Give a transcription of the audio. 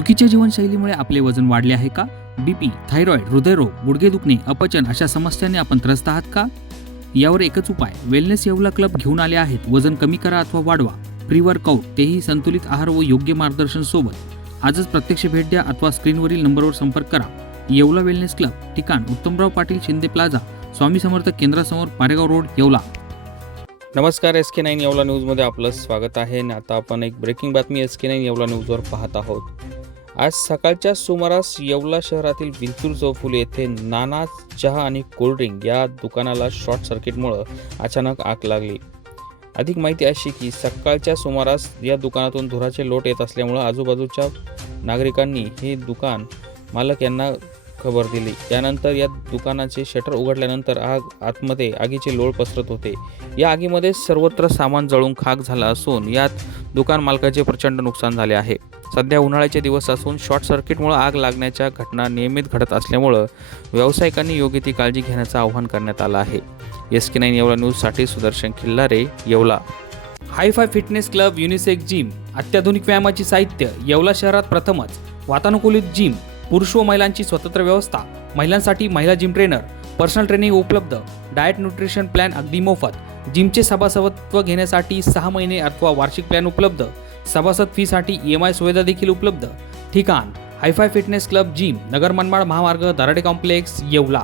चुकीच्या जीवनशैलीमुळे आपले वजन वाढले आहे का? बीपी थायरॉईड हृदयरोग गुडघे दुखणे अपचन अशा समस्यांनी आपण त्रस्त आहात का? यावर एकच उपाय वेलनेस येवला क्लब घेऊन आले आहेत. वजन कमी करा अथवा वाढवा. प्री वर्कआउट तेही संतुलित आहार व योग्य मार्गदर्शन सोबत. आजच प्रत्यक्ष भेट द्या अथवा स्क्रीनवरील नंबरवर संपर्क करा. येवला वेलनेस क्लब ठिकाण उत्तमराव पाटील शिंदे प्लाझा स्वामी समर्थ केंद्रासमोर पारेगाव रोड येवला. नमस्कार एस के नाईन येवला न्यूजमध्ये आपलं स्वागत आहे. आणि आता आपण एक ब्रेकिंग बातमी एस के नाईन येवला न्यूजवर पाहत आहोत. आज सकाळच्या सुमारास येवला शहरातील विंतूर चौफुले येथे नाना चहा आणि कोल्ड्रिंक या दुकानाला शॉर्ट सर्किटमुळं अचानक आग लागली. अधिक माहिती अशी की सकाळच्या सुमारास या दुकानातून धुराचे लोट येत असल्यामुळं आजूबाजूच्या नागरिकांनी हे दुकान मालक यांना खबर दिली. त्यानंतर या दुकानाचे शटर उघडल्यानंतर आग आतमध्ये आगीचे लोळ पसरत होते. या आगीमध्ये सर्वत्र सामान जळून खाक झाला असून यात दुकान मालकाचे प्रचंड नुकसान झाले आहे. सध्या उन्हाळ्याचे दिवस असून शॉर्ट सर्किटमुळे आग लागण्याच्या घटना नियमित घडत असल्यामुळं व्यावसायिकांनी योग्य ती काळजी घेण्याचं आवाहन करण्यात आलं आहे. एस के नाईन येवला न्यूजसाठी Sudarshan Khillare Yeola. Hifi fitness club unisex gym अत्याधुनिक व्यायामाची साहित्य येवला शहरात प्रथमच वातानुकूलित जिम पुरुष व महिलांची स्वतंत्र व्यवस्था महिलांसाठी महिला जिम ट्रेनर पर्सनल ट्रेनिंग उपलब्ध डाएट न्यूट्रिशन प्लॅन अगदी मोफत जिमचे सभासदत्व घेण्यासाठी सहा महिने अथवा वार्षिक प्लॅन उपलब्ध सभासद फीसाठी ई एम आय सुविधा देखील उपलब्ध. ठिकाण hifi fitness club gym Nagar Manmad महामार्ग दराडे कॉम्प्लेक्स येवला.